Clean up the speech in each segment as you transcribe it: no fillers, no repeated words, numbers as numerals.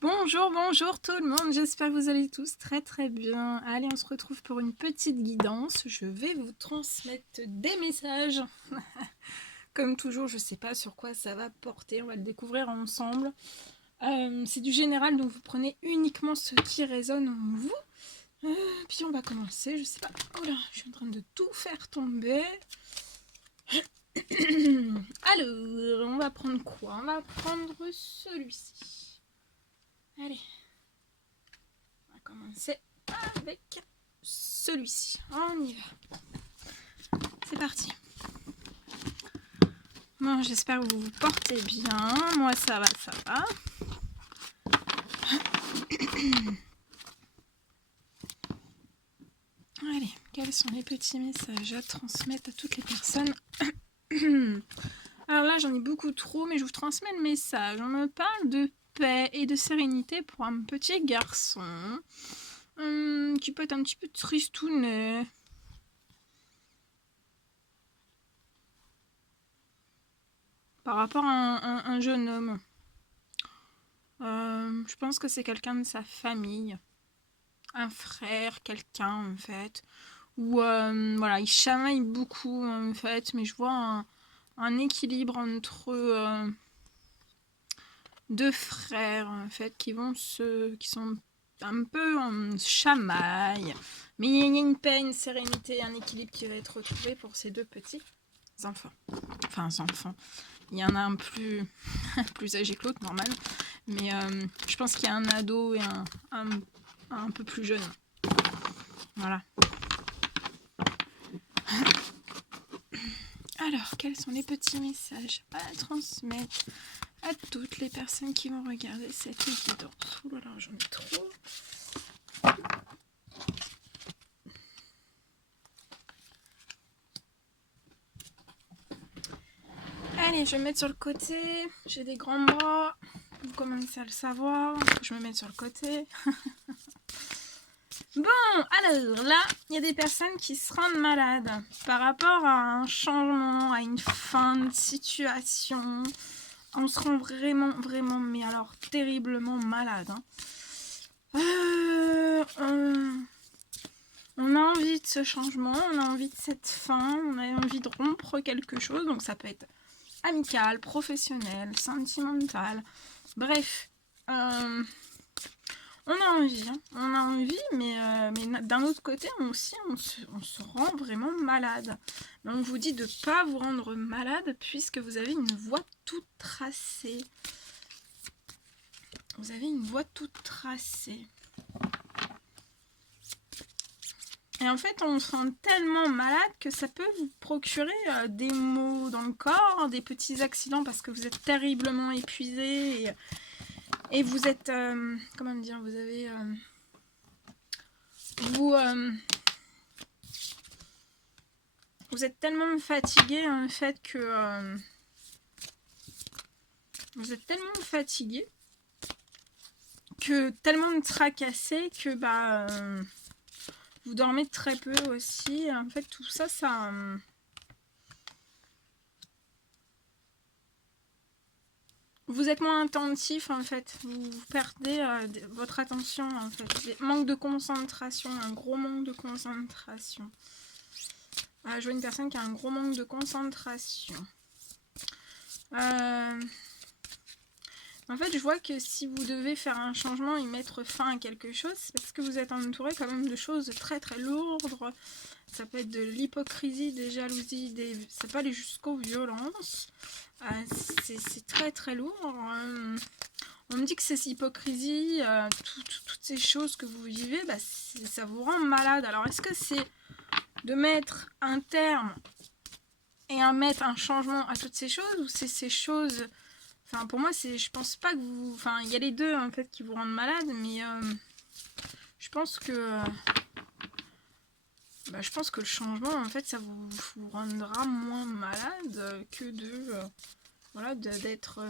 Bonjour, bonjour tout le monde, j'espère que vous allez tous très très bien. Allez, on se retrouve pour une petite guidance. Je vais vous transmettre des messages. Comme toujours, je ne sais pas sur quoi ça va porter, on va le découvrir ensemble. C'est du général, donc vous prenez uniquement ce qui résonne en vous. Puis on va commencer, je sais pas. Oh là, je suis en train de tout faire tomber. Alors, on va prendre quoi? On va prendre celui-ci. Allez. On va commencer avec celui-ci. On y va. C'est parti. Bon, j'espère que vous vous portez bien. Moi, ça va, ça va. Allez, quels sont les petits messages à transmettre à toutes les personnes? Alors là, j'en ai beaucoup trop, mais je vous transmets le message. On me parle de paix et de sérénité pour un petit garçon qui peut être un petit peu tristounet. Par rapport à un jeune homme. Je pense que c'est quelqu'un de sa famille. Un frère, quelqu'un en fait. Ou voilà, il chamaille beaucoup en fait, mais je vois un équilibre entre deux frères en fait qui sont un peu en chamaille. Mais il y a une paix, une sérénité, un équilibre qui va être retrouvé pour ces deux petits enfants. Enfin, enfants. Il y en a un plus, plus âgé que l'autre, normal. Mais je pense qu'il y a un ado et un peu plus jeune. Voilà. Alors, quels sont les petits messages à transmettre à toutes les personnes qui vont regarder cette guidance? Ouh là là, j'en ai trop. Allez, je vais me mettre sur le côté. J'ai des grands bras. Vous commencez à le savoir. Je me mets sur le côté. Bon, alors là, il y a des personnes qui se rendent malades par rapport à un changement, à une fin de situation. On se rend vraiment, vraiment, mais alors terriblement malade. On a envie de ce changement, on a envie de cette fin, on a envie de rompre quelque chose. Donc ça peut être amical, professionnel, sentimental. Bref, on a envie, mais d'un autre côté, on se rend vraiment malade. Mais on vous dit de ne pas vous rendre malade puisque vous avez une voie toute tracée. Vous avez une voie toute tracée. Et en fait, on se rend tellement malade que ça peut vous procurer des maux dans le corps, des petits accidents parce que vous êtes terriblement épuisé et vous êtes... comment dire? Vous avez... vous êtes tellement fatigué en fait que... vous êtes tellement fatigué que tellement tracassé que vous dormez très peu aussi. En fait, tout ça, ça... vous êtes moins attentif en fait, vous perdez votre attention en fait. Manque de concentration, un gros manque de concentration. Je vois une personne qui a un gros manque de concentration. En fait, je vois que si vous devez faire un changement et mettre fin à quelque chose, c'est parce que vous êtes entouré quand même de choses très très lourdes. Ça peut être de l'hypocrisie, des jalousies, ça peut aller jusqu'aux violences. C'est très très lourd. On me dit que ces hypocrisies, toutes ces choses que vous vivez, ça vous rend malade. Alors est-ce que c'est de mettre un terme et mettre un changement à toutes ces choses, ou c'est ces choses... Enfin, pour moi, je pense pas que vous... Enfin, il y a les deux, en fait, qui vous rendent malade, mais je pense que... je pense que le changement, en fait, ça vous rendra moins malade que de... voilà, d'être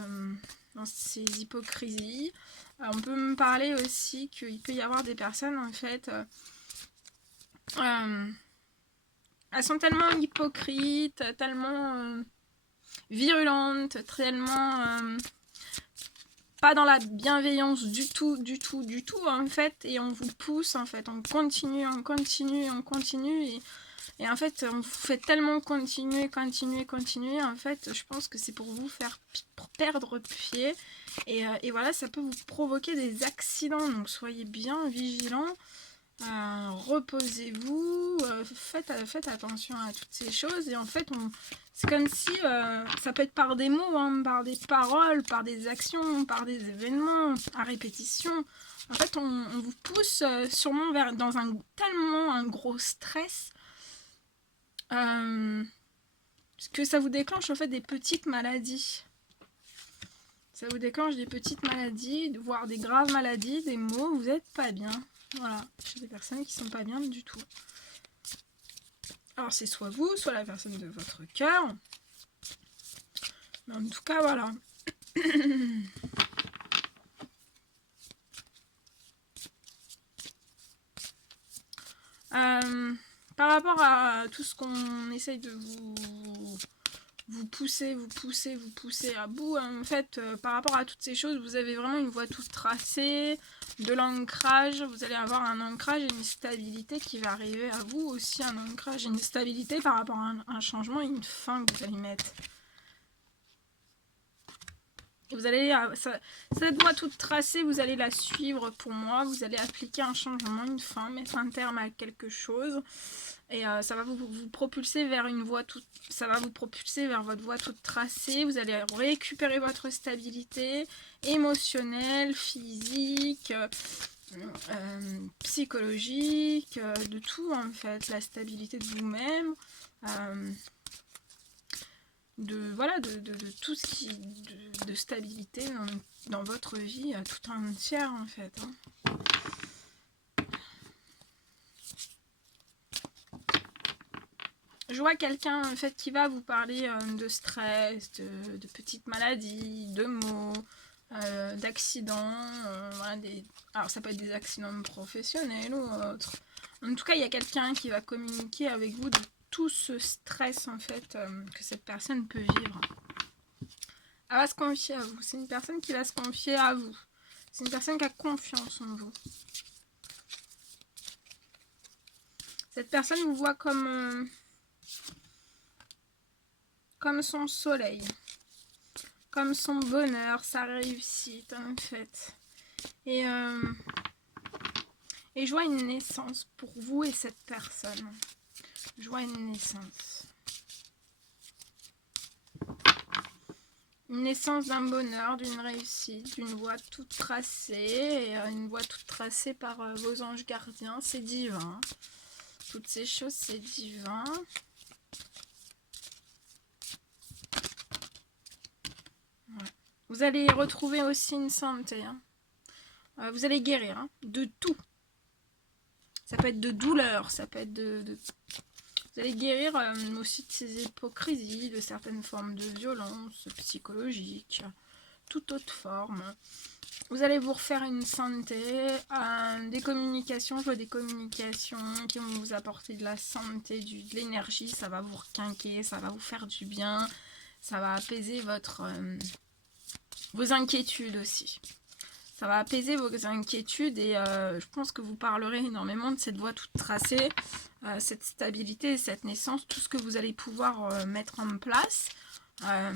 dans ces hypocrisies. On peut me parler aussi qu'il peut y avoir des personnes, en fait... elles sont tellement hypocrites, tellement... virulente, tellement pas dans la bienveillance du tout, en fait, et on vous pousse, en fait, on continue, et en fait, on vous fait tellement continuer, en fait, je pense que c'est pour vous faire perdre pied, et voilà, ça peut vous provoquer des accidents, donc soyez bien vigilants. Reposez-vous, faites attention à toutes ces choses, et en fait c'est comme si ça peut être par des mots, hein, par des paroles, par des actions, par des événements à répétition. En fait on vous pousse sûrement dans tellement un gros stress que ça vous déclenche en fait des petites maladies. Ça vous déclenche des petites maladies, voire des graves maladies, des maux, vous n'êtes pas bien. Voilà, chez des personnes qui sont pas bien du tout. Alors c'est soit vous, soit la personne de votre cœur. Mais en tout cas, voilà. Par rapport à tout ce qu'on essaye de vous pousser à bout, en fait, par rapport à toutes ces choses, vous avez vraiment une voie toute tracée, de l'ancrage, vous allez avoir un ancrage et une stabilité qui va arriver à vous aussi, un ancrage et une stabilité par rapport à un changement et une fin que vous allez mettre. Vous allez, cette voie toute tracée, vous allez la suivre pour moi, vous allez appliquer un changement, une fin, mettre un terme à quelque chose, et ça va vous propulser vers une voie toute, ça va vous propulser vers votre voie toute tracée. Vous allez récupérer votre stabilité émotionnelle, physique, psychologique, de tout en fait, la stabilité de vous-même. Voilà, de tout ce qui de stabilité dans votre vie tout entière en fait, hein. Je vois quelqu'un en fait qui va vous parler de stress, de petites maladies, de maux, d'accidents, voilà, alors ça peut être des accidents professionnels ou autres. En tout cas, il y a quelqu'un qui va communiquer avec vous de tout ce stress en fait que cette personne peut vivre. Elle va se confier à vous. C'est une personne qui va se confier à vous. C'est une personne qui a confiance en vous. Cette personne vous voit comme son soleil, comme son bonheur, sa réussite en fait. Et je vois une naissance pour vous et cette personne. Je vois une naissance. Une naissance d'un bonheur, d'une réussite, d'une voie toute tracée, et une voie toute tracée par vos anges gardiens, c'est divin. Toutes ces choses, c'est divin. Ouais. Vous allez retrouver aussi une santé. Hein. Vous allez guérir hein, de tout. Ça peut être de douleur, ça peut être Vous allez guérir aussi de ces hypocrisies, de certaines formes de violence psychologique, toute autre forme. Vous allez vous refaire une santé, des communications, je vois des communications qui vont vous apporter de la santé, de l'énergie, ça va vous requinquer, ça va vous faire du bien, ça va apaiser vos inquiétudes aussi. Ça va apaiser vos inquiétudes et je pense que vous parlerez énormément de cette voie toute tracée, cette stabilité, cette naissance, tout ce que vous allez pouvoir mettre en place par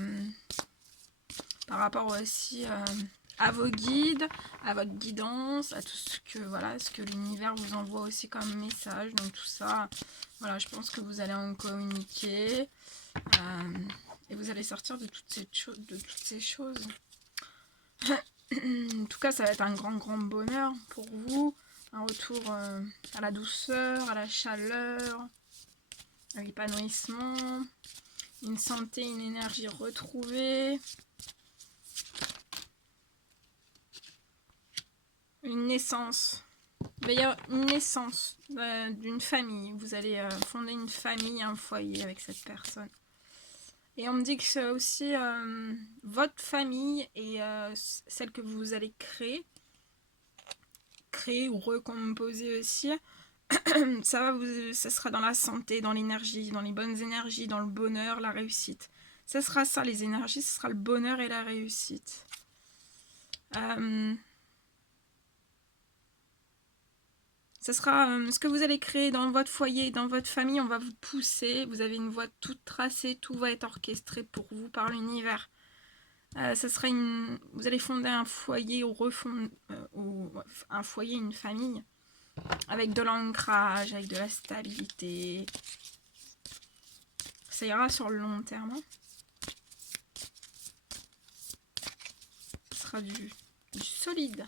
rapport aussi à vos guides, à votre guidance, à tout ce que l'univers vous envoie aussi comme message. Donc tout ça, voilà, je pense que vous allez en communiquer et vous allez sortir de toutes ces choses. En tout cas, ça va être un grand bonheur pour vous. Un retour à la douceur, à la chaleur, à l'épanouissement, une santé, une énergie retrouvée. Une naissance. Il va y avoir une naissance d'une famille. Vous allez fonder une famille, un foyer avec cette personne. Et on me dit que c'est aussi votre famille et celle que vous allez créer ou recomposer aussi. Ça sera dans la santé, dans l'énergie, dans les bonnes énergies, dans le bonheur, la réussite. Ça sera ça les énergies, ce sera le bonheur et la réussite. Ce sera ce que vous allez créer dans votre foyer, dans votre famille, on va vous pousser. Vous avez une voie toute tracée, tout va être orchestré pour vous par l'univers. Vous allez fonder un foyer un foyer, une famille, avec de l'ancrage, avec de la stabilité. Ça ira sur le long terme. Ce sera du solide.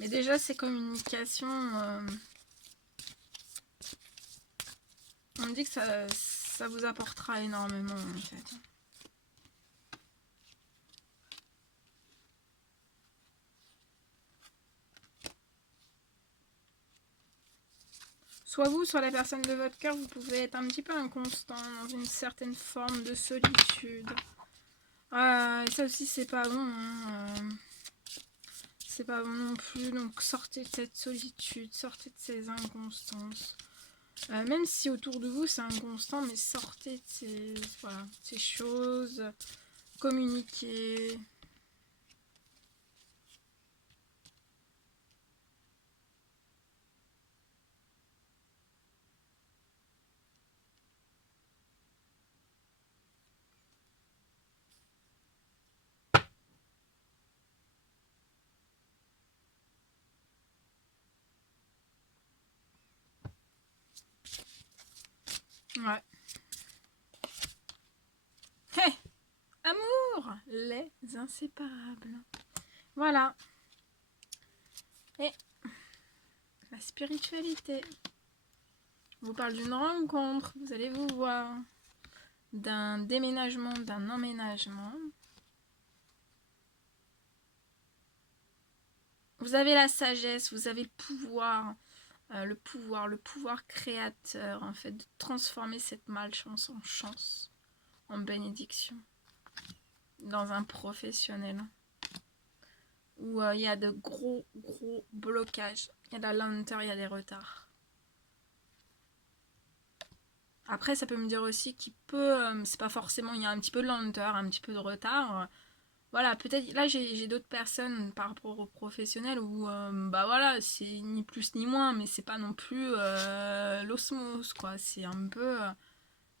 Mais déjà, ces communications, on me dit que ça vous apportera énormément, en fait. Soit vous, soit la personne de votre cœur, vous pouvez être un petit peu inconstant, dans une certaine forme de solitude. Et ça aussi, c'est pas bon, hein. C'est pas bon non plus, donc sortez de cette solitude, sortez de ces inconstances. Même si autour de vous c'est inconstant, mais sortez de ces choses, communiquez. Ouais. Hé, amour, les inséparables. Voilà. Et la spiritualité. Je vous parle d'une rencontre, vous allez vous voir, d'un déménagement, d'un emménagement. Vous avez la sagesse, vous avez le pouvoir créateur, en fait, de transformer cette malchance en chance, en bénédiction, dans un professionnel, où il y a de gros blocages, il y a de la lenteur, il y a des retards. Après, ça peut me dire aussi qu'il peut, c'est pas forcément, il y a un petit peu de lenteur, un petit peu de retard. Voilà, peut-être, là j'ai d'autres personnes par rapport aux professionnels où, bah voilà, c'est ni plus ni moins, mais c'est pas non plus l'osmose, quoi. C'est un peu,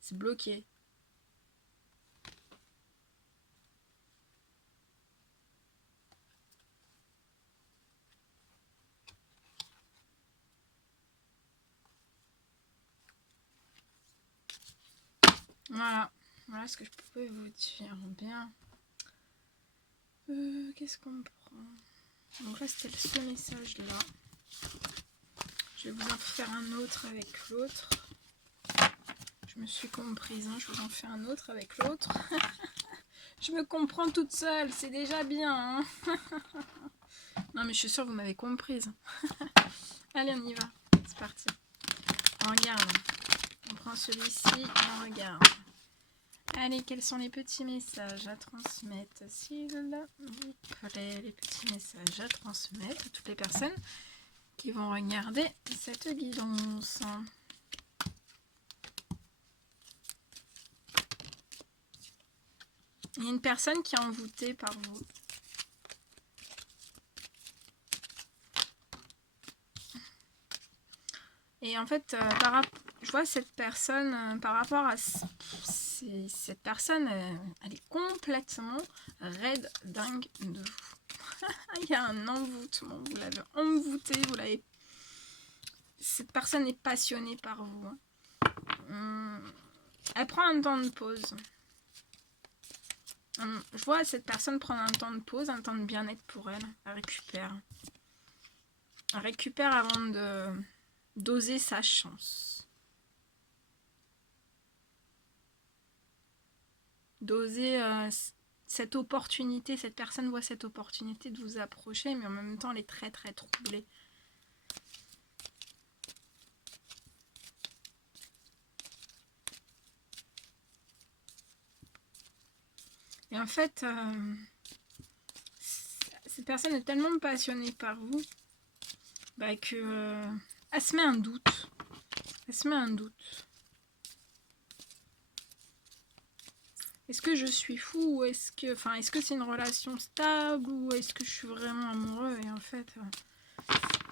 c'est bloqué. Voilà, voilà ce que je pouvais vous dire. Bien. Qu'est-ce qu'on prend? Donc là c'était ce message là. Je vais vous en faire un autre avec l'autre. Je me suis comprise, hein, je vous en fais un autre avec l'autre. Je me comprends toute seule, c'est déjà bien. Hein. Non mais je suis sûre que vous m'avez comprise. Allez, on y va. C'est parti. On regarde. On prend celui-ci et on regarde. Allez, quels sont les petits messages à transmettre, s'il vous plaît, les petits messages à transmettre à toutes les personnes qui vont regarder cette guidance. Il y a une personne qui est envoûtée par vous. Et en fait, je vois cette personne par rapport à cette personne, elle est complètement raide dingue de vous. Il y a un envoûtement, vous l'avez envoûté, cette personne est passionnée par vous. Elle prend un temps de pause. Je vois cette personne prendre un temps de pause, un temps de bien-être pour elle. Elle récupère. Elle récupère avant d'oser sa chance. D'oser cette opportunité. Cette personne voit cette opportunité de vous approcher, mais en même temps, elle est très très troublée. Et en fait, cette personne est tellement passionnée par vous bah, que elle se met un doute. Elle se met un doute. Est-ce que je suis fou ou est-ce que c'est une relation stable ou est-ce que je suis vraiment amoureux? Et en fait,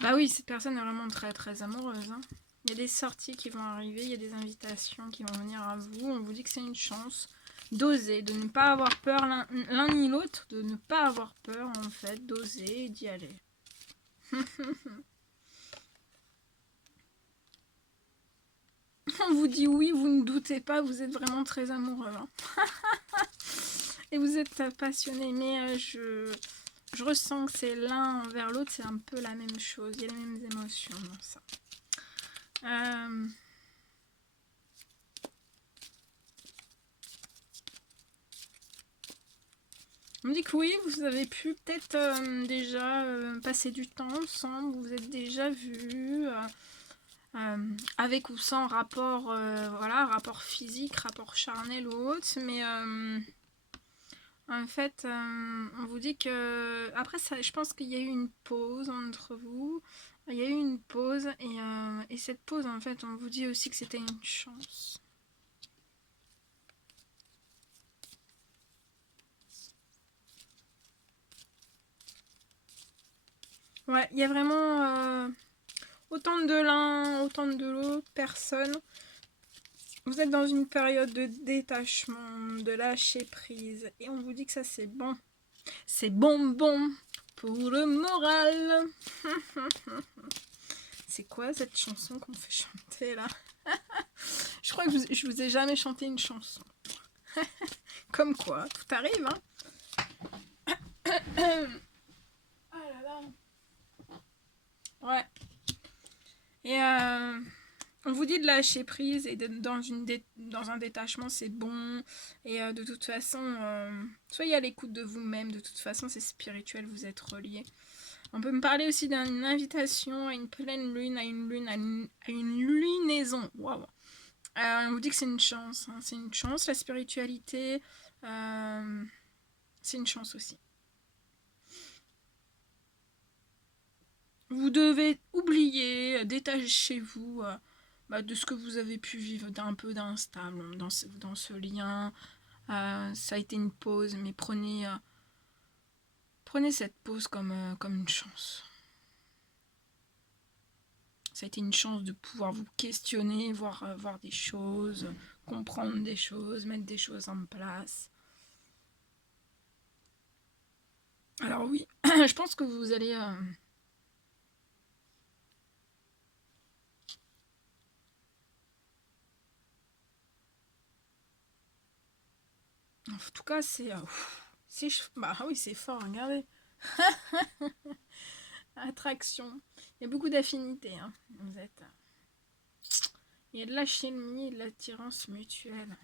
bah oui, cette personne est vraiment très très amoureuse. Hein. Il y a des sorties qui vont arriver, il y a des invitations qui vont venir à vous. On vous dit que c'est une chance d'oser, de ne pas avoir peur l'un ni l'autre, de ne pas avoir peur en fait, d'oser et d'y aller. On vous dit oui, vous ne doutez pas, vous êtes vraiment très amoureux. Hein. Et vous êtes passionné, mais je ressens que c'est l'un envers l'autre, c'est un peu la même chose. Il y a les mêmes émotions dans ça. On me dit que oui, vous avez pu peut-être déjà passer du temps ensemble, vous vous êtes déjà vus, avec ou sans rapport, voilà, rapport physique, rapport charnel ou autre, mais en fait, on vous dit que après ça, je pense qu'il y a eu une pause entre vous. Il y a eu une pause et cette pause, en fait, on vous dit aussi que c'était une chance. Ouais, il y a vraiment autant de l'un, autant de l'autre personne. Vous êtes dans une période de détachement, de lâcher prise. Et on vous dit que ça, c'est bon. C'est bonbon pour le moral. C'est quoi cette chanson qu'on fait chanter là? Je crois que je vous ai jamais chanté une chanson. Comme quoi, tout arrive, hein. Ah là là. Ouais. Et on vous dit de lâcher prise et dans un détachement, c'est bon. Et de toute façon, soyez à l'écoute de vous-même. De toute façon, c'est spirituel, vous êtes reliés. On peut me parler aussi d'une invitation à une pleine lune, à une lunaison. Waouh. On vous dit que c'est une chance. Hein. C'est une chance, la spiritualité. C'est une chance aussi. Vous devez oublier, détachez-vous de ce que vous avez pu vivre d'un peu d'instable dans ce lien. Ça a été une pause, mais prenez cette pause comme une chance. Ça a été une chance de pouvoir vous questionner, voir des choses, comprendre des choses, mettre des choses en place. Alors oui, je pense que vous allez... En tout cas, c'est... bah oui, c'est fort, regardez. Attraction. Il y a beaucoup d'affinités. Hein. Vous êtes... Il y a de la chimie et de l'attirance mutuelle.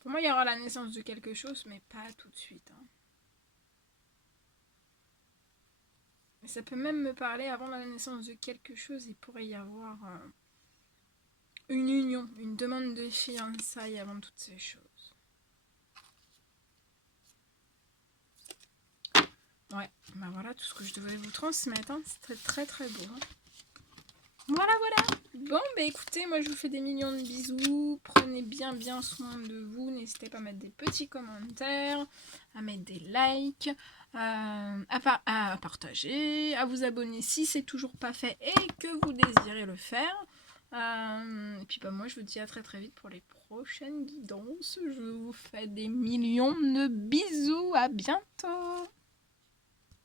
Pour moi, il y aura la naissance de quelque chose, mais pas tout de suite. Hein. Mais ça peut même me parler avant la naissance de quelque chose. Il pourrait y avoir une union, une demande de fiançailles avant toutes ces choses. Ouais, bah voilà tout ce que je devais vous transmettre. Hein. C'était très très beau. Hein. Voilà, voilà. Bon, bah écoutez, moi je vous fais des millions de bisous. Prenez bien soin de vous. N'hésitez pas à mettre des petits commentaires, à mettre des likes, à partager, à vous abonner si c'est toujours pas fait et que vous désirez le faire. Et puis bah, moi je vous dis à très très vite pour les prochaines guidances. Je vous fais des millions de bisous. À bientôt.